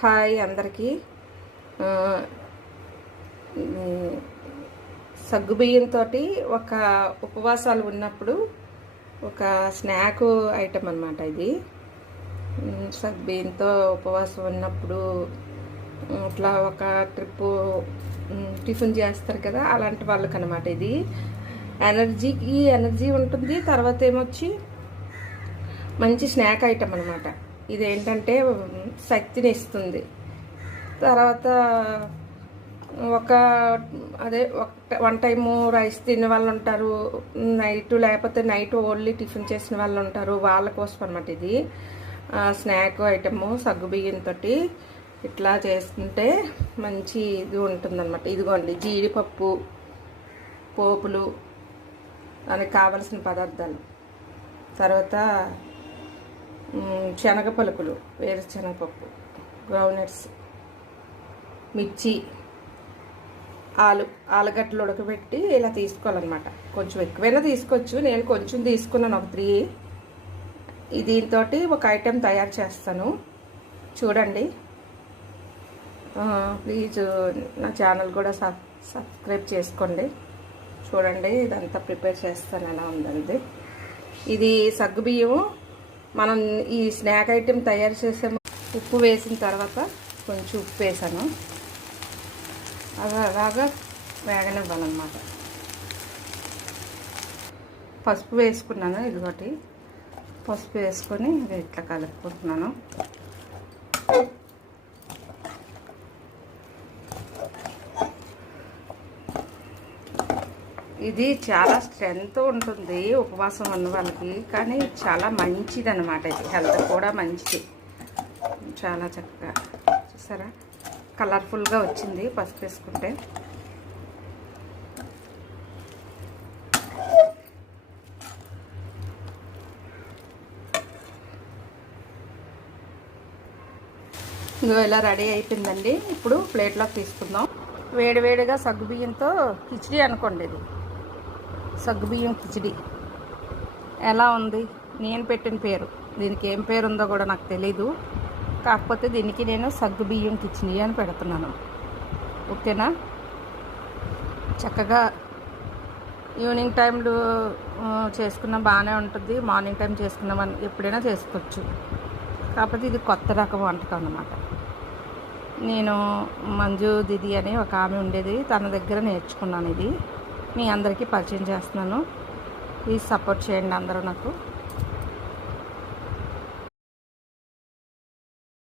Hi అందరికీ. సగ్గుబియ్యంతో ఒక ఉపవాసాలు ఉన్నప్పుడు ఒక స్నాక్ ఐటమ్ అనమాట ఇది. సగ్గుబియ్యంతో ఉపవాసం ఉన్నప్పుడు ఇట్లా ఒక ట్రిప్పు టిఫిన్ చేస్తారు కదా అలాంటి వాళ్ళకి అనమాట ఇది. ఎనర్జీకి ఎనర్జీ ఉంటుంది తర్వాత ఏమొచ్చి మంచి స్నాక్ ఐటమ్ అనమాట ఇది ఏంటంటే శక్తిని ఇస్తుంది. తర్వాత ఒక అదే ఒక వన్ టైము రైస్ తినే వాళ్ళు ఉంటారు. నైట్ లేకపోతే నైట్ ఓన్లీ టిఫిన్ చేసిన వాళ్ళు ఉంటారు. వాళ్ళ కోసం అనమాట ఇది. స్నాక్ స్నాక్ ఐటము సగ్గుబియ్యంతో ఇట్లా చేసుకుంటే మంచి ఇది ఉంటుందన్నమాట. ఇదిగోండి జీడిపప్పు పోపులు దానికి కావలసిన పదార్థాలు. తర్వాత శనగ పలుకులు వేరుశనగపప్పు గ్రౌండ్నట్స్ మిర్చి ఆలు ఆలుగడ్డలు ఉడకబెట్టి ఇలా తీసుకోవాలన్నమాట. కొంచెం ఎక్కువైనా తీసుకోవచ్చు. నేను కొంచెం తీసుకున్నాను ఒక త్రీ. దీంతో ఒక ఐటెం తయారు చేస్తాను. చూడండి. ప్లీజ్ నా ఛానల్ కూడా సబ్ సబ్స్క్రైబ్ చేసుకోండి. చూడండి ఇదంతా ప్రిపేర్ చేస్తాను ఎలా ఉందండి ఇది సగ్గుబియ్యం మనం ఈ స్నాక్ ఐటెం తయారు చేసే ఉప్పు వేసిన తర్వాత కొంచెం ఉప్పు వేసాను. అలా అలాగా వేగనివ్వాలన్నమాట. పసుపు వేసుకున్నాను ఇదిగోటి. పసుపు వేసుకొని ఇట్లా కలుపుకుంటున్నాను. ఇది చాలా స్ట్రెంగ్త్ ఉంటుంది ఉపవాసం ఉన్న వాళ్ళకి. కానీ చాలా మంచిది అనమాట ఇది. హెల్త్ కూడా మంచిది. చాలా చక్కగా. చూసారా? కలర్ఫుల్గా వచ్చింది పసుపు వేసుకుంటే. ఇదిగో ఇలా రెడీ అయిపోయిందండి. ఇప్పుడు ప్లేట్లోకి తీసుకుందాం. వేడివేడిగా సగ్గుబియ్యంతో కిచిడి అనుకోండి ఇది. సగ్గుబియ్యం కిచిడి. ఎలా ఉంది? నేను పెట్టిన పేరు. దీనికి ఏం పేరు ఉందో కూడా నాకు తెలీదు. కాకపోతే దీనికి నేను సగ్గుబియ్యం కిచిడి అని పెడుతున్నాను. ఓకేనా? చక్కగా ఈవినింగ్ టైంలో చేసుకున్నా చేసుకున్న బాగానే ఉంటుంది. మార్నింగ్ టైం చేసుకున్న ఎప్పుడైనా చేసుకోవచ్చు. కాకపోతే ఇది కొత్త రకం వంటకం అన్నమాట. నేను మంజు దిది అని ఒక ఆమె ఉండేది. తన దగ్గర నేర్చుకున్నాను ఇది. మీ అందరికీ పరిచయం చేస్తున్నాను. ప్లీజ్ సపోర్ట్ చేయండి అందరూ నాకు.